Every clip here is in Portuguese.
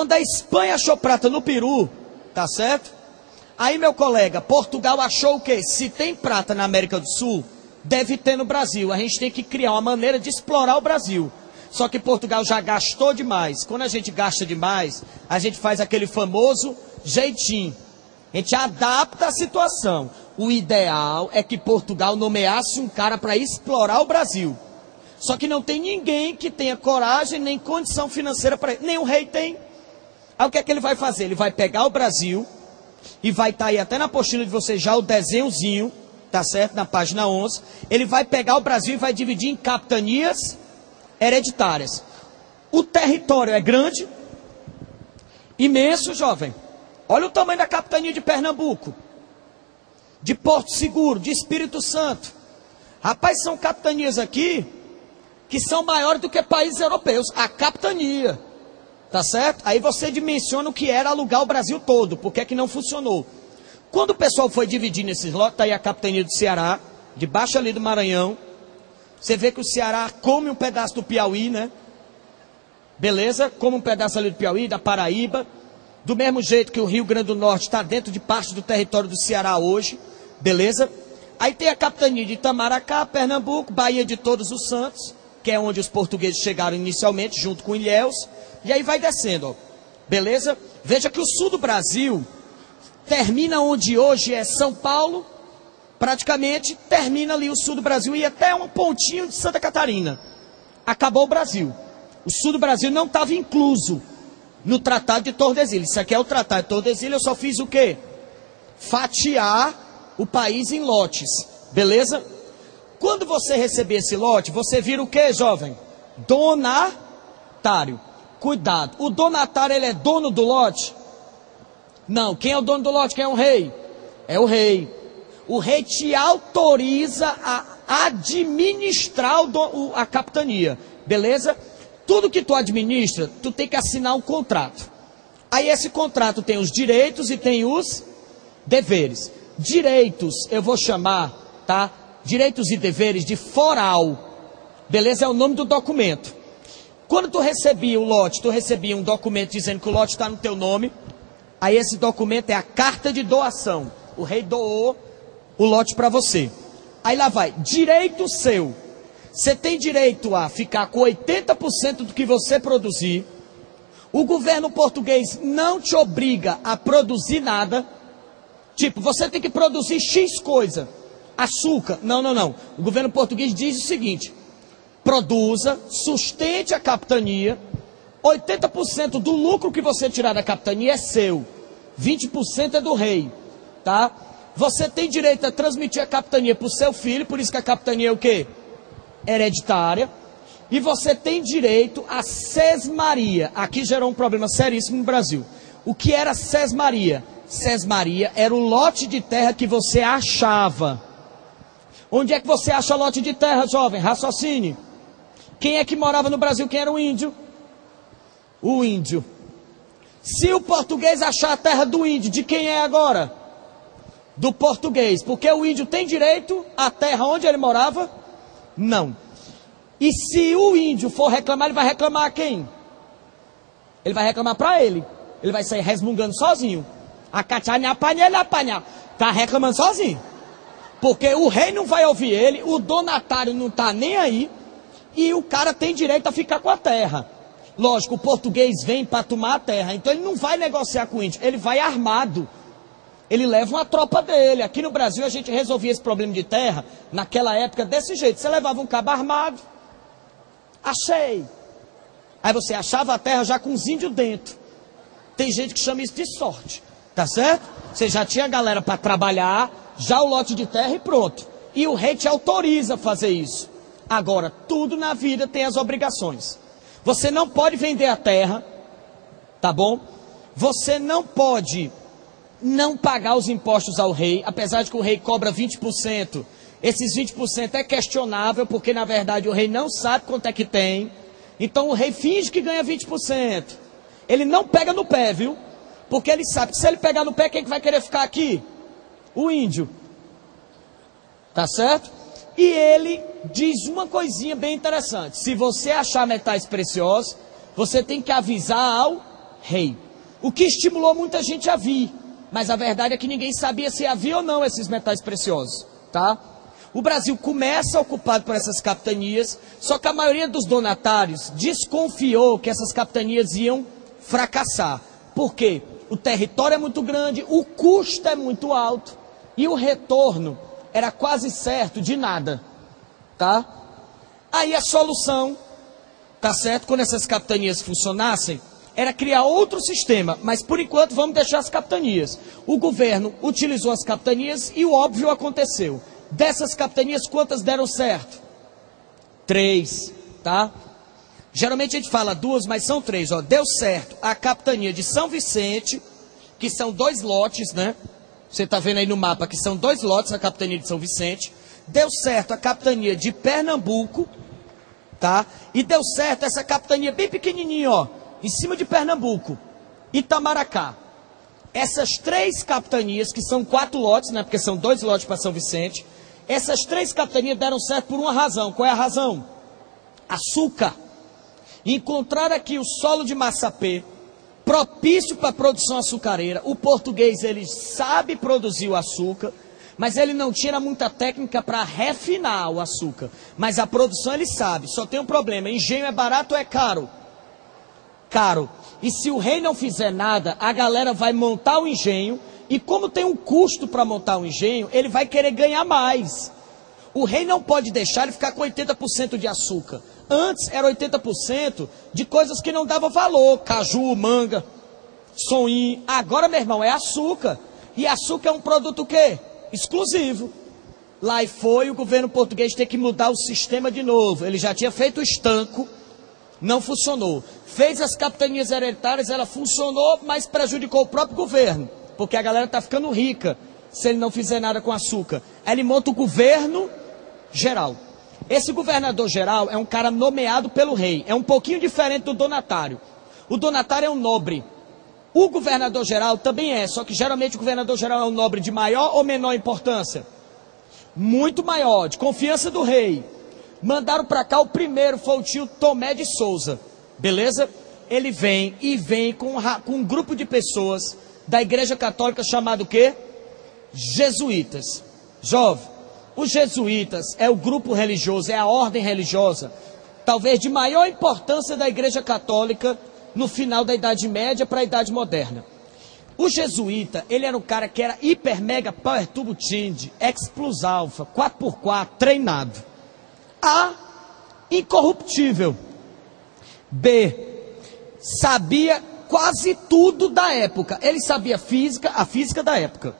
Quando a Espanha achou prata no Peru, tá certo? Aí, meu colega, Portugal achou o quê? Se tem prata na América do Sul, deve ter no Brasil. A gente tem que criar uma maneira de explorar o Brasil. Só que Portugal já gastou demais. Quando a gente gasta demais, a gente faz aquele famoso jeitinho. A gente adapta a situação. O ideal é que Portugal nomeasse um cara para explorar o Brasil. Só que não tem ninguém que tenha coragem nem condição financeira para isso. Nem o rei tem. Aí o que é que ele vai fazer? Ele vai pegar o Brasil e vai estar aí até na apostila de vocês já o desenhozinho, tá certo? Na página 11. Ele vai pegar o Brasil e vai dividir em capitanias hereditárias. O território é grande, imenso, jovem. Olha o tamanho da capitania de Pernambuco, de Porto Seguro, de Espírito Santo. Rapaz, são capitanias aqui que são maiores do que países europeus. A capitania. Tá certo? Aí você dimensiona o que era alugar o Brasil todo. Por que é que não funcionou? Quando o pessoal foi dividindo esses lotes, tá aí a capitania do Ceará, debaixo ali do Maranhão. Você vê que o Ceará come um pedaço do Piauí, né? Beleza? Come um pedaço ali do Piauí, da Paraíba. Do mesmo jeito que o Rio Grande do Norte está dentro de parte do território do Ceará hoje. Beleza? Aí tem a capitania de Itamaracá, Pernambuco, Baía de Todos os Santos, que é onde os portugueses chegaram inicialmente, junto com Ilhéus. E aí vai descendo, ó. Beleza? Veja que o sul do Brasil termina onde hoje é São Paulo, praticamente termina ali o sul do Brasil e até um pontinho de Santa Catarina. Acabou o Brasil. O sul do Brasil não estava incluso no Tratado de Tordesilhas. Isso aqui é o Tratado de Tordesilhas, eu só fiz o quê? Fatiar o país em lotes. Beleza? Quando você receber esse lote, você vira o quê, jovem? Donatário. Cuidado, o donatário, ele é dono do lote? Não, quem é o dono do lote? Quem é o rei? É o rei. O rei te autoriza a administrar a capitania, beleza? Tudo que tu administra, tu tem que assinar um contrato. Aí esse contrato tem os direitos e tem os deveres. Direitos, eu vou chamar, tá? Direitos e deveres de foral, beleza? É o nome do documento. Quando tu recebia o lote, tu recebia um documento dizendo que o lote está no teu nome. Aí esse documento é a carta de doação. O rei doou o lote para você. Aí lá vai, direito seu. Você tem direito a ficar com 80% do que você produzir. O governo português não te obriga a produzir nada. Tipo, você tem que produzir X coisa. Açúcar. Não, não, não. O governo português diz o seguinte: produza, sustente a capitania, 80% do lucro que você tirar da capitania é seu, 20% é do rei, tá? Você tem direito a transmitir a capitania para o seu filho, por isso que a capitania é o quê? Hereditária. E você tem direito a sesmaria. Aqui gerou um problema seríssimo no Brasil. O que era sesmaria? Sesmaria era o lote de terra que você achava. Onde é que você acha lote de terra, jovem? Raciocine. Quem é que morava no Brasil? Quem era o índio? O índio. Se o português achar a terra do índio, de quem é agora? Do português. Porque o índio tem direito à terra onde ele morava? Não. E se o índio for reclamar, ele vai reclamar a quem? Ele vai reclamar para ele. Ele vai sair resmungando sozinho. Tá reclamando sozinho. Porque o rei não vai ouvir ele, o donatário não está nem aí, e o cara tem direito a ficar com a terra. Lógico, o português vem para tomar a terra, então ele não vai negociar com o índio, ele vai armado. Ele leva uma tropa dele. Aqui no Brasil a gente resolvia esse problema de terra, naquela época, desse jeito. Você levava um cabo armado, achei. Aí você achava a terra já com os índios dentro. Tem gente que chama isso de sorte, tá certo? Você já tinha galera para trabalhar, já o lote de terra e pronto. E o rei te autoriza a fazer isso. Agora, tudo na vida tem as obrigações. Você não pode vender a terra, tá bom? Você não pode não pagar os impostos ao rei, apesar de que o rei cobra 20%. Esses 20% é questionável, porque na verdade o rei não sabe quanto é que tem. Então o rei finge que ganha 20%. Ele não pega no pé, viu? Porque ele sabe que se ele pegar no pé, quem é que vai querer ficar aqui? O índio. Tá certo? E ele diz uma coisinha bem interessante. Se você achar metais preciosos, você tem que avisar ao rei. O que estimulou muita gente a vir, mas a verdade é que ninguém sabia se havia ou não esses metais preciosos, tá? O Brasil começa ocupado por essas capitanias, só que a maioria dos donatários desconfiou que essas capitanias iam fracassar. Por quê? O território é muito grande, o custo é muito alto e o retorno era quase certo de nada, tá? Aí a solução, tá certo? Quando essas capitanias funcionassem, era criar outro sistema, mas por enquanto vamos deixar as capitanias. O governo utilizou as capitanias e o óbvio aconteceu. Dessas capitanias, quantas deram certo? 3, tá? Geralmente a gente fala 2, mas são 3, ó. Deu certo a capitania de São Vicente, que são 2 lotes, né? Você está vendo aí no mapa que são 2 lotes a capitania de São Vicente. Deu certo a capitania de Pernambuco, tá? E deu certo essa capitania bem pequenininha, ó, em cima de Pernambuco, Itamaracá. Essas 3 capitanias, que são 4 lotes, né? Porque são 2 lotes para São Vicente. Essas 3 capitanias deram certo por uma razão. Qual é a razão? Açúcar. Encontrar aqui o solo de Massapê, propício para a produção açucareira. O português, ele sabe produzir o açúcar, mas ele não tinha muita técnica para refinar o açúcar. Mas a produção ele sabe, só tem um problema: engenho é barato ou é caro? Caro. E se o rei não fizer nada, a galera vai montar o engenho, e como tem um custo para montar o engenho, ele vai querer ganhar mais. O rei não pode deixar ele ficar com 80% de açúcar. Antes era 80% de coisas que não davam valor, caju, manga, sonim. Agora, meu irmão, é açúcar. E açúcar é um produto o quê? Exclusivo. Lá e foi o governo português ter que mudar o sistema de novo. Ele já tinha feito o estanco, não funcionou. Fez as capitanias hereditárias, ela funcionou, mas prejudicou o próprio governo, porque a galera está ficando rica se ele não fizer nada com açúcar. Aí ele monta o governo geral. Esse governador geral é um cara nomeado pelo rei. É um pouquinho diferente do donatário. O donatário é um nobre. O governador geral também é, só que geralmente o governador geral é um nobre de maior ou menor importância? Muito maior, de confiança do rei. Mandaram para cá, o primeiro foi o tio Tomé de Souza, beleza? Ele vem com um grupo de pessoas da igreja católica chamado o quê? Jesuítas. Jovem, os jesuítas é o grupo religioso, é a ordem religiosa, talvez de maior importância da igreja católica no final da Idade Média para a Idade Moderna. O jesuíta, ele era um cara que era hiper mega power turbo tind, X plus alfa, 4x4, treinado. A, incorruptível. B, sabia quase tudo da época. Ele sabia física, a física da época.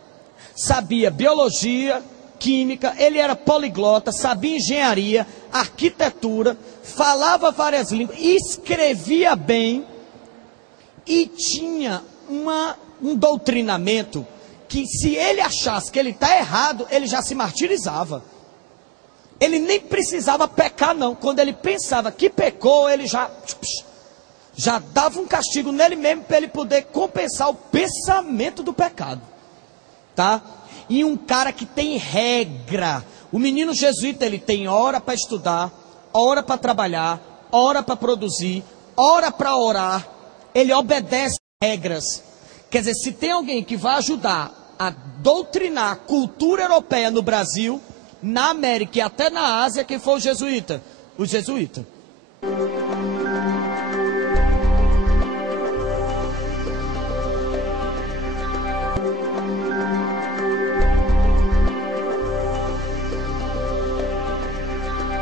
Sabia biologia, química, ele era poliglota, sabia engenharia, arquitetura, falava várias línguas, escrevia bem e tinha um doutrinamento que, se ele achasse que ele está errado, ele já se martirizava. Ele nem precisava pecar, não. Quando ele pensava que pecou, ele já dava um castigo nele mesmo para ele poder compensar o pensamento do pecado, tá? E um cara que tem regra. O menino jesuíta, ele tem hora para estudar, hora para trabalhar, hora para produzir, hora para orar. Ele obedece regras. Quer dizer, se tem alguém que vai ajudar a doutrinar a cultura europeia no Brasil, na América e até na Ásia, quem foi o jesuíta? O jesuíta.